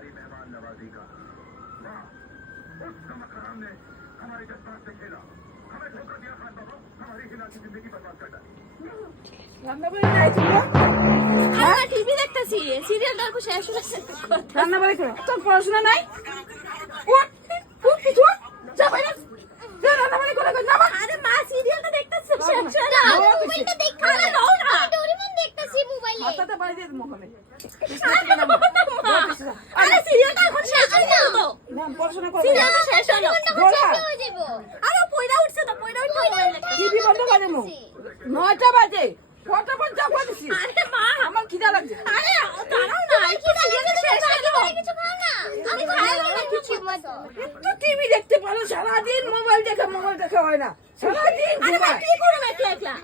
प्यारी मेहमान नवाजी का। वाह, उस कमकराम ने हमारे जज्बात से खेला, हमें धोखा दिया खान बाबा, हमारी हिला की जिंदगी बर्बाद कर डाली। রান্না বাড়ি নাই তোমরা? আমরা টিভি দেখতেছি সিরিয়ালটা খুব শেষ হয়েছে রান্না বাড়ি করো, তোর পড়াশোনা নাই? উঠ, উঠ কিছু উঠ, যা বাইরে যা, রান্না বাড়ি করে কই নামা। আরে মা সিরিয়ালটা দেখতেছে শেষ হয়ে না মোবাইলটা দেখতে আরে নাও না ডোরেমন দেখতেছি মোবাইলে মাথাটা বাড়ি দিয়ে মুখ হবে। আরে সিরিয়ালটা এখন শেষ হয়ে গেল তো না পড়াশোনা করো। সিরিয়ালটা শেষ হলো বলা আরে পয়রা উঠছে তো পয়রা উঠছে মোবাইল দেখতে টিভি বন্ধ করে মু। 9টা বাজে, কটা পর্যন্ত বলছি। আরে মা আমার খিদা লাগছে। আরে দাঁড়াও না কি সিরিয়ালটা শেষ হয়ে গেল কিছু খাও না আমি খাইলাম না কিছু মতো একটু টিভি দেখতে পারো, সারাদিন মোবাইল দেখা হয় না, সারাদিন আরে মা কি করব একলা একলা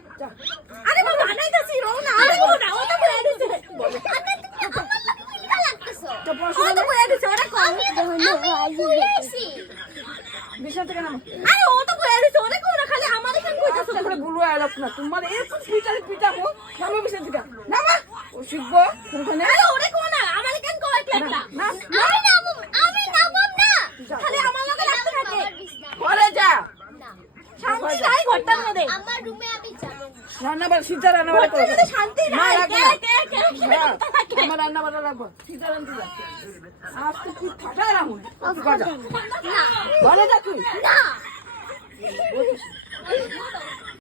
আরে মা বানাইতাছি রও না আরে ও না ও তো বলে দিছে তো পড়াশোনা ও তো বলে দিছে ওরা কম বিছানা থেকে নামো। আরে ও তো বলে দিছে ওরা কোন খালি আমারে কেন কইতাছ আস্তে করে গুলো আলোক না, তোমার এরকম পিটা হো, নামো বিছানা থেকে নামা। ও শিখবো কোনখানে? আরে ওরে কোন না আমারে কেন কই একলা না আমি নামব না খালি আমার লগে লাগতে থাকে ঘরে যা, শান্তি নাই ঘরটার মধ্যে আমার রুমে আমি যাব রান্না বাড়া সিদ্ধা রান্না বাড়া করো। ঘরটার মধ্যে শান্তি নাই লাগবে কে না। কে হ্যাঁ, থাকে আমার রান্না বাড়া লাগবে, সিদ্ধা রান্না যা। আজ তো তুই ঠাটা রাখুন, ঘরে যা, না ঘরে যা তুই। না